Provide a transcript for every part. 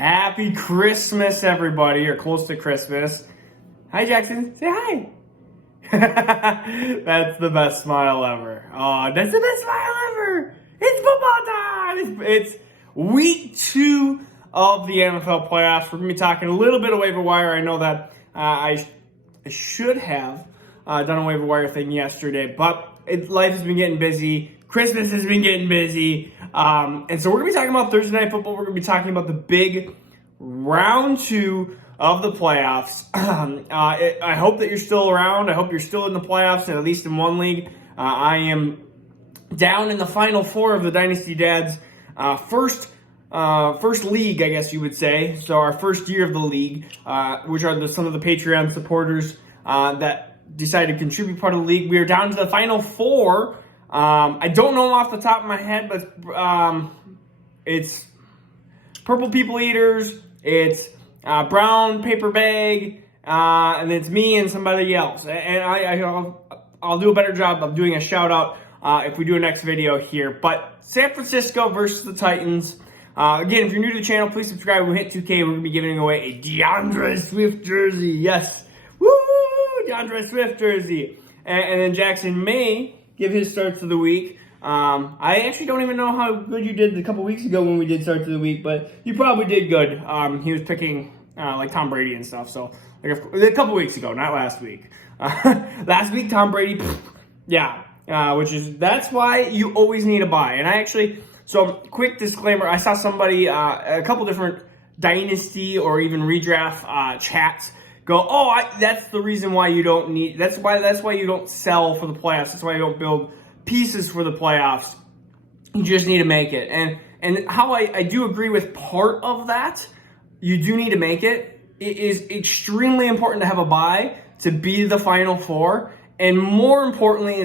Happy Christmas, everybody, or close to Christmas. Hi, Jackson. Say hi. That's the best smile ever. Oh, that's the best smile ever. It's football time. It's week 2 of the NFL playoffs. We're going to be talking a little bit of waiver wire. I know that I should have done a waiver wire thing yesterday, but life has been getting busy. Christmas has been getting busy. And so we're going to be talking about Thursday Night Football. We're going to be talking about the big round 2 of the playoffs. I hope that you're still around. I hope you're still in the playoffs, at least in one league. I am down in the final 4 of the Dynasty Dads first league, I guess you would say. So our first year of the league, which are some of the Patreon supporters that decided to contribute part of the league. We are down to the final 4. I don't know them off the top of my head, but it's Purple People Eaters, it's Brown Paper Bag, and it's me and somebody else. And I'll do a better job of doing a shout out if we do a next video here. But San Francisco versus the Titans. Again, if you're new to the channel, please subscribe. When we hit 2K, we're going to be giving away a DeAndre Swift jersey. Yes. Woo! DeAndre Swift jersey. And then Jackson may give his starts of the week. I actually don't even know how good you did a couple weeks ago when we did starts of the week, but you probably did good. He was picking like Tom Brady and stuff, so like a couple weeks ago, not last week. Last week, Tom Brady, yeah, that's why you always need a buy. And so quick disclaimer, I saw somebody, a couple different dynasty or even redraft chats go, that's the reason why you don't need, that's why you don't sell for the playoffs. That's why you don't build pieces for the playoffs. You just need to make it. And how I do agree with part of that, you do need to make it. It is extremely important to have a bye to be the final 4. And more importantly,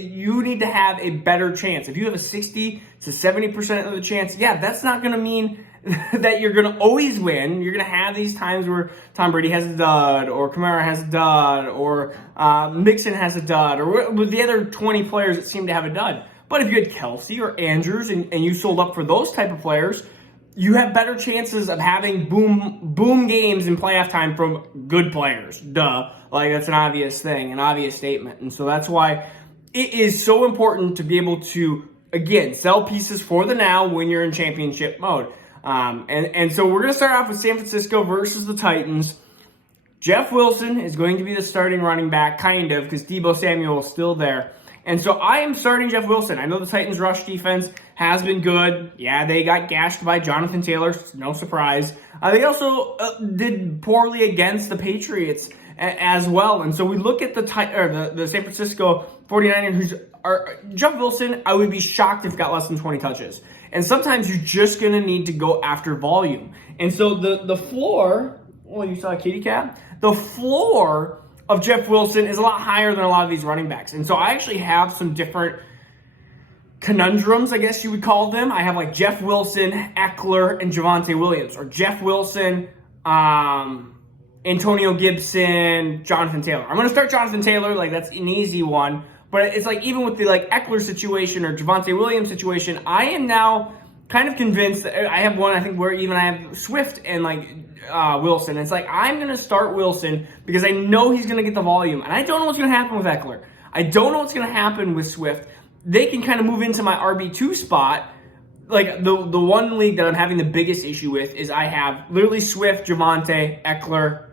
you need to have a better chance. If you have a 60 to 70% of the chance, that's not going to mean that you're going to always win. You're going to have these times where Tom Brady has a dud, or Kamara has a dud, or Mixon has a dud, or with the other 20 players that seem to have a dud. But if you had Kelsey or Andrews and you sold up for those type of players, you have better chances of having boom games in playoff time from good players. Duh. Like, that's an obvious thing, an obvious statement. And so that's why it is so important to be able to, again, sell pieces for the now when you're in championship mode. And so we're going to start off with San Francisco versus the Titans. Jeff Wilson is going to be the starting running back, kind of, because Deebo Samuel is still there. And so I am starting Jeff Wilson. I know the Titans' rush defense has been good. Yeah, they got gashed by Jonathan Taylor. No surprise. They also did poorly against the Patriots as well. And so we look at the San Francisco 49ers, Jeff Wilson, I would be shocked if got less than 20 touches. And sometimes you're just going to need to go after volume. And so the floor, you saw a kitty cat? The floor of Jeff Wilson is a lot higher than a lot of these running backs. And so I actually have some different conundrums, I guess you would call them. I have like Jeff Wilson, Eckler, and Javonte Williams. Or Jeff Wilson, Antonio Gibson, Jonathan Taylor. I'm going to start Jonathan Taylor. Like, that's an easy one. But it's like, even with the like Eckler situation or Javonte Williams situation, I am now kind of convinced that I have one, I think, where even I have Swift and like Wilson. It's like, I'm going to start Wilson because I know he's going to get the volume. And I don't know what's going to happen with Eckler. I don't know what's going to happen with Swift. They can kind of move into my RB2 spot. Like, the one league that I'm having the biggest issue with is I have literally Swift, Javonte, Eckler,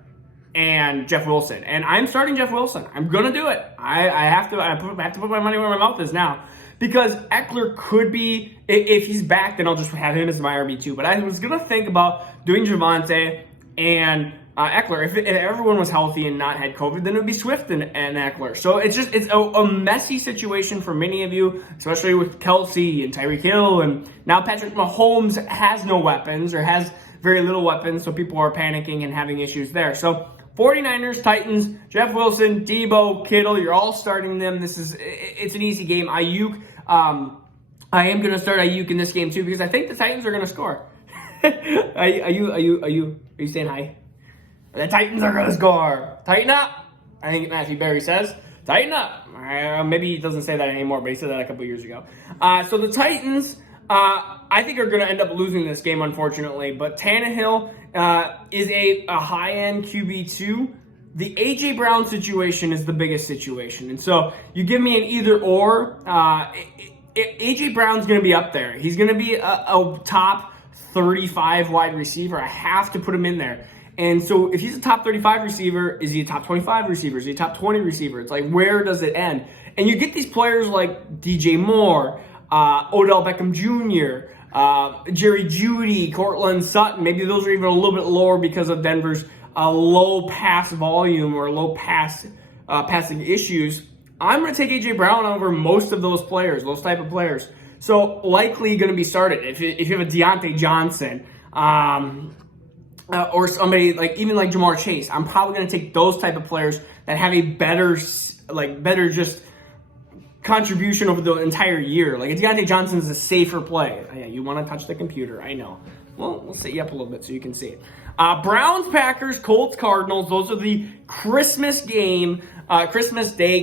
and Jeff Wilson. And I'm starting Jeff Wilson. I'm going to do it. I have to put my money where my mouth is now. Because Eckler could be, if he's back, then I'll just have him as my RB2. But I was going to think about doing Javonte and Eckler. If everyone was healthy and not had COVID, then it would be Swift and Eckler. So it's a messy situation for many of you, especially with Kelsey and Tyreek Hill. And now Patrick Mahomes has no weapons or has very little weapons. So people are panicking and having issues there. So 49ers, Titans, Jeff Wilson, Deebo, Kittle, you're all starting them. It's an easy game. Ayuk, I am going to start Ayuk in this game too because I think the Titans are going to score. Are you saying hi? The Titans are going to score. Tighten up. I think Matthew Berry says, tighten up. Maybe he doesn't say that anymore, but he said that a couple years ago. So the Titans, I think are going to end up losing this game, unfortunately. But Tannehill is a high-end QB2. The A.J. Brown situation is the biggest situation. And so you give me an either-or, A.J. Brown's going to be up there. He's going to be a top 35 wide receiver. I have to put him in there. And so if he's a top 35 receiver, is he a top 25 receiver? Is he a top 20 receiver? It's like, where does it end? And you get these players like DJ Moore, Odell Beckham Jr., Jerry Jeudy, Cortland Sutton. Maybe those are even a little bit lower because of Denver's low pass volume or low passing issues. I'm going to take A.J. Brown over most of those players, those type of players. So likely going to be started. If you have a Deontay Johnson, or somebody even like Jamar Chase, I'm probably going to take those type of players that have a better just contribution over the entire year. Like a Deontay Johnson is a safer play. Yeah, you want to touch the computer, I know. Well, we'll set you up a little bit so you can see it. Browns, Packers, Colts, Cardinals. Those are the Christmas Day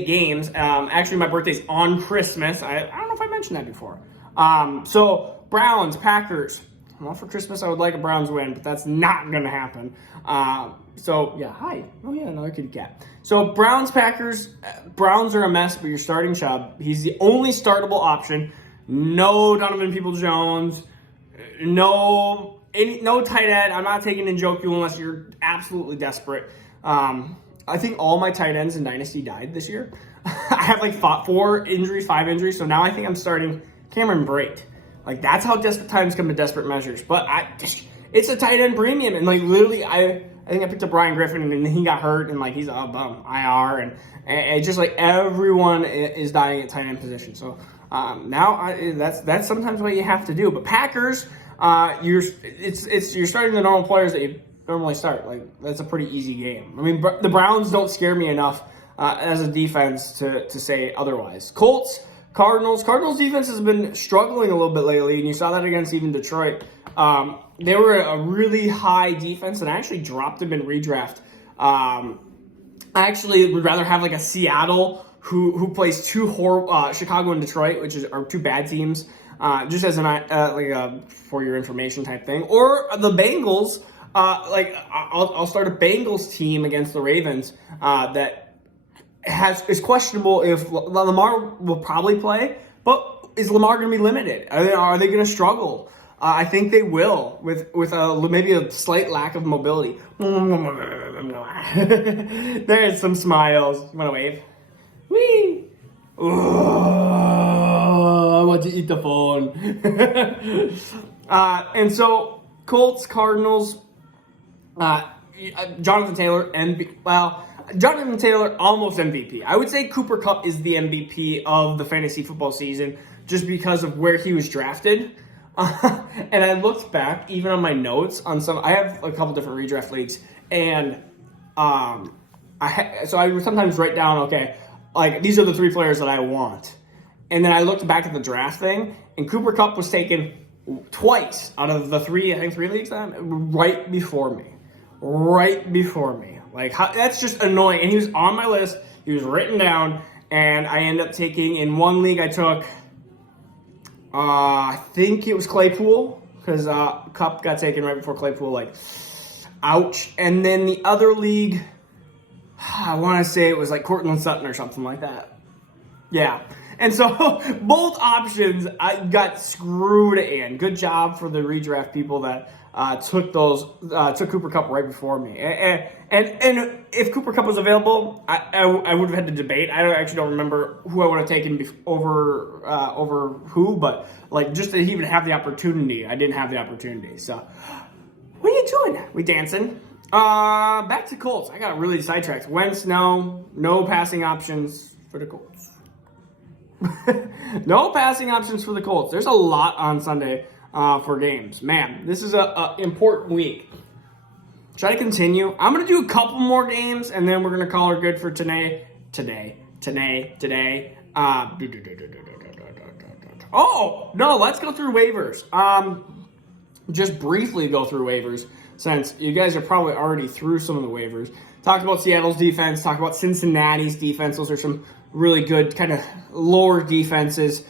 games. Actually, my birthday's on Christmas. I don't know if I mentioned that before. So Browns, Packers. Well, for Christmas, I would like a Browns win, but that's not going to happen. So, yeah, hi. Oh, yeah, another kitty cat. So, Browns, Packers. Browns are a mess, but you're starting Chubb. He's the only startable option. No Donovan Peoples-Jones. No tight end. I'm not taking Njoku unless you're absolutely desperate. I think all my tight ends in Dynasty died this year. I have like 5 injuries, so now I think I'm starting Cameron Brate. Like, that's how desperate times come to desperate measures. But it's a tight end premium. And, like, literally, I think I picked up Brian Griffin, and then he got hurt, and, like, he's IR. And it's just, like, everyone is dying at tight end position. So, now that's sometimes what you have to do. But Packers, you're starting the normal players that you normally start. Like, that's a pretty easy game. I mean, the Browns don't scare me enough as a defense to say otherwise. Colts, Cardinals defense has been struggling a little bit lately, and you saw that against even Detroit. They were a really high defense, and I actually dropped them in redraft. I actually would rather have like a Seattle who plays Chicago and Detroit, which are two bad teams, just as for your information type thing, or the Bengals. I'll start a Bengals team against the Ravens that is questionable if Lamar will probably play, but is Lamar going to be limited? Are they going to struggle? I think they will with maybe a slight lack of mobility. There's some smiles. You want to wave? Whee! Oh, I want to eat the phone. And so Colts, Cardinals, Jonathan Taylor, Jonathan Taylor, almost MVP. I would say Cooper Kupp is the MVP of the fantasy football season just because of where he was drafted. And I looked back, even on my notes, I have a couple different redraft leagues, and I would sometimes write down, okay, like, these are the 3 players that I want. And then I looked back at the draft thing, and Cooper Kupp was taken twice out of the 3 leagues right before me. Like, that's just annoying. And he was on my list. He was written down. And I ended up taking, in one league, I took, I think it was Claypool. Because Kupp got taken right before Claypool. Like, ouch. And then the other league, I want to say it was like Cortland Sutton or something like that. Yeah. And so both options, I got screwed in. Good job for the redraft people that took Cooper Kupp right before me. And if Cooper Kupp was available, I would have had to debate. I actually don't remember who I would have taken over who, but like just that he would have the opportunity. I didn't have the opportunity. So what are you doing? We dancing? Back to Colts. I got really sidetracked. Wentz, no passing options for the Colts. No passing options for the Colts. There's a lot on Sunday for games. Man, this is a important week. Should I continue? I'm going to do a couple more games, and then we're going to call her good for today. Oh, no, let's go through waivers. Just briefly go through waivers, since you guys are probably already through some of the waivers. Talk about Seattle's defense. Talk about Cincinnati's defense. Those are some really good kind of lower defenses.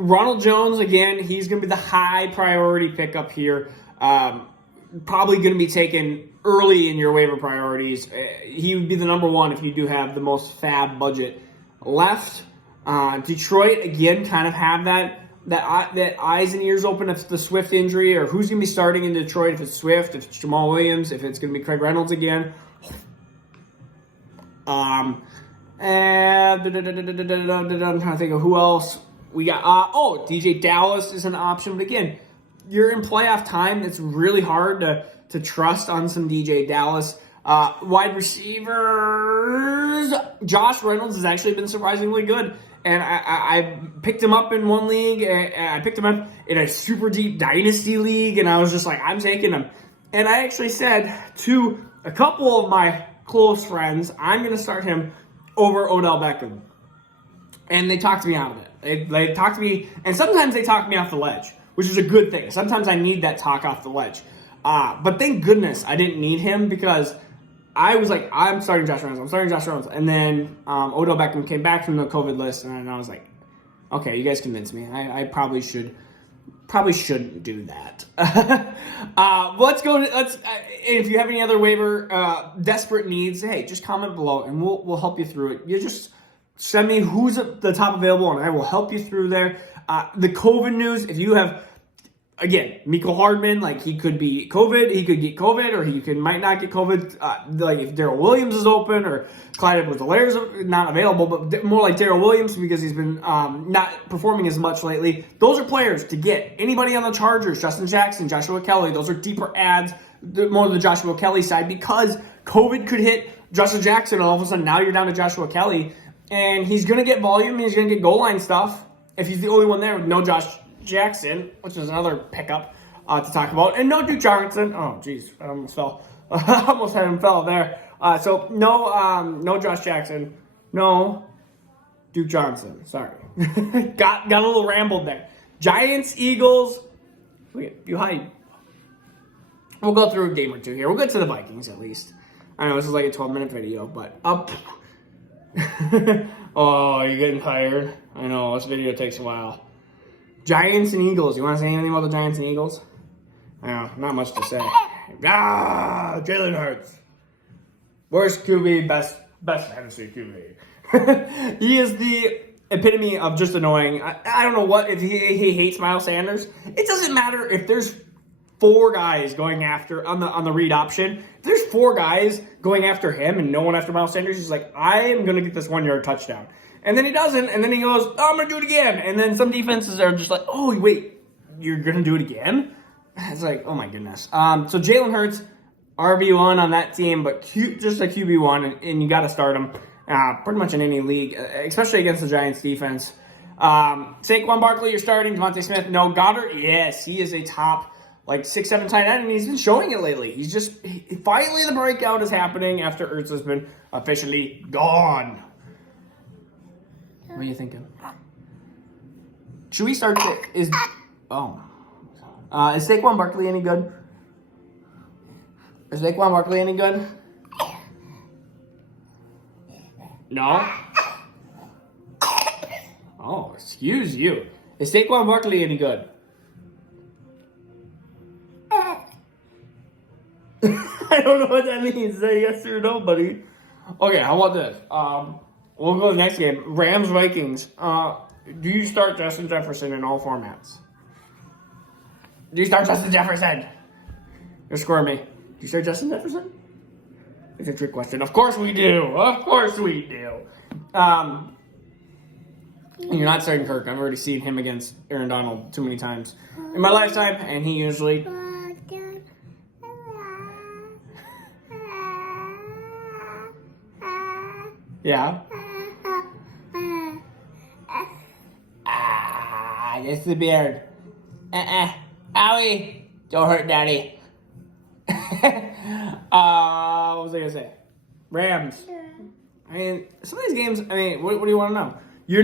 Ronald Jones, again, he's going to be the high priority pickup here. Probably going to be taken early in your waiver priorities. He would be the number one if you do have the most fab budget left. Detroit, again, kind of have that eyes and ears open if it's the Swift injury, or who's going to be starting in Detroit, if it's Swift, if it's Jamal Williams, if it's going to be Craig Reynolds again. And I'm trying to think of who else we got. DJ Dallas is an option, but again, you're in playoff time. It's really hard to trust on some DJ Dallas. Wide receivers, Josh Reynolds has actually been surprisingly good, and I picked him up in one league. I picked him up in a super deep dynasty league, and I was just like, I'm taking him. And I actually said to a couple of my close friends, I'm going to start him over Odell Beckham. And they talked me out of it. They talked to me, and sometimes they talk me off the ledge, which is a good thing. Sometimes I need that talk off the ledge. But thank goodness I didn't need him, because I was like, I'm starting Josh Reynolds. And then Odell Beckham came back from the COVID list, and I was like, okay, you guys convinced me. I probably shouldn't do that. Let's go. If you have any other waiver desperate needs, hey, just comment below, and we'll help you through it. You just send me who's at the top available, and I will help you through there. The COVID news, if you have, again, Mecole Hardman, like he could be COVID, he could get COVID, or he might not get COVID. Like if Darrell Williams is open, or Clyde Edwards-Helaire is not available, but more like Darrell Williams, because he's been not performing as much lately. Those are players to get. Anybody on the Chargers, Justin Jackson, Joshua Kelly, those are deeper adds, more of the Joshua Kelly side, because COVID could hit Joshua Jackson, and all of a sudden now you're down to Joshua Kelly, and he's going to get volume, he's going to get goal line stuff if he's the only one there with no Josh Jackson, which is another pickup to talk about, and no Duke Johnson. Oh, geez, I almost fell. I almost had him fell there. So no Josh Jackson, no Duke Johnson. Sorry, got a little rambled there. Giants, Eagles. You hide. We'll go through a game or two here. We'll get to the Vikings at least. I know this is like a 12-minute video, but up. Oh, you're getting tired. I know this video takes a while. Giants and Eagles. You want to say anything about the Giants and Eagles? No, not much to say. Jalen Hurts. Worst QB, best fantasy QB. He is the epitome of just annoying. I don't know what, if he hates Miles Sanders. It doesn't matter if there's 4 guys going after, on the read option, if there's 4 guys going after him and no one after Miles Sanders, he's like, I am going to get this 1-yard touchdown. And then he doesn't, and then he goes, I'm going to do it again. And then some defenses are just like, oh, wait, you're going to do it again? It's like, oh my goodness. So Jalen Hurts, RB1 on that team, but just a QB1, and you got to start him pretty much in any league, especially against the Giants defense. Saquon Barkley, you're starting. Devontae Smith, no. Goddard, yes, he is a top, 6'7" tight end, and he's been showing it lately. Finally the breakout is happening after Ertz has been officially gone. What are you thinking? Should we start is Saquon Barkley any good? Is Saquon Barkley any good? No? Oh, excuse you. Is Saquon Barkley any good? I don't know what that means. Say yes or no, buddy. Okay, how about this? We'll go to the next game. Rams, Vikings. Do you start Justin Jefferson in all formats? Do you start Justin Jefferson? You're squirmy. Do you start Justin Jefferson? It's a trick question. Of course we do. Of course we do. You're not starting Kirk. I've already seen him against Aaron Donald too many times in my lifetime, and he usually... Yeah. It's the beard. Owie. Don't hurt daddy. What was I going to say? Rams. I mean, some of these games, what do you want to know? They're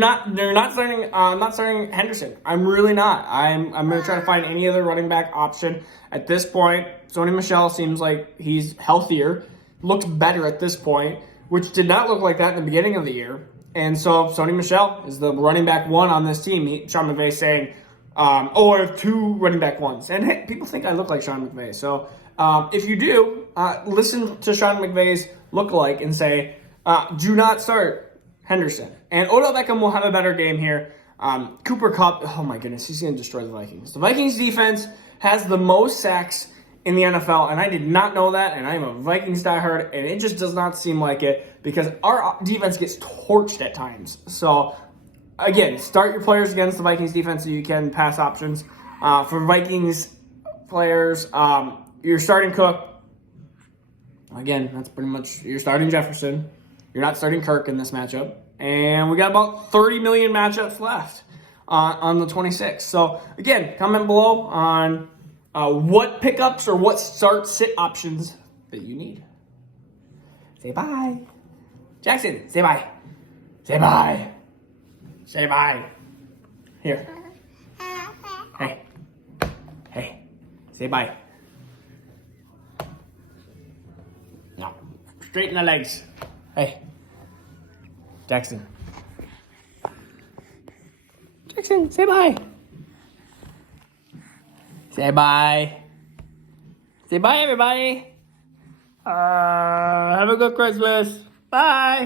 not starting, I'm not starting Henderson. I'm really not. I'm going to try to find any other running back option at this point. Sony Michel seems like he's healthier, looks better at this point, which did not look like that in the beginning of the year. And so Sony Michel is the running back one on this team. Sean McVay saying, or 2 running back ones. And hey, people think I look like Sean McVay. So if you do, listen to Sean McVay's lookalike and say, do not start Henderson. And Odell Beckham will have a better game here. Cooper Kupp, oh my goodness, he's going to destroy the Vikings. The Vikings defense has the most sacks in the NFL, and I did not know that, and I'm a Vikings diehard, and it just does not seem like it because our defense gets torched at times. So, again, start your players against the Vikings defense so you can pass options. For Vikings players, you're starting Cook. Again, that's pretty much, you're starting Jefferson. You're not starting Kirk in this matchup. And we got about 30 million matchups left on the 26th. So, again, comment below on what pickups or what start-sit options that you need. Say bye. Jackson, say bye. Say bye. Say bye. Here. Hey. Hey. Say bye. No. Straighten the legs. Hey. Jackson. Jackson, say bye. Say bye. Say bye, everybody. Have a good Christmas. Bye.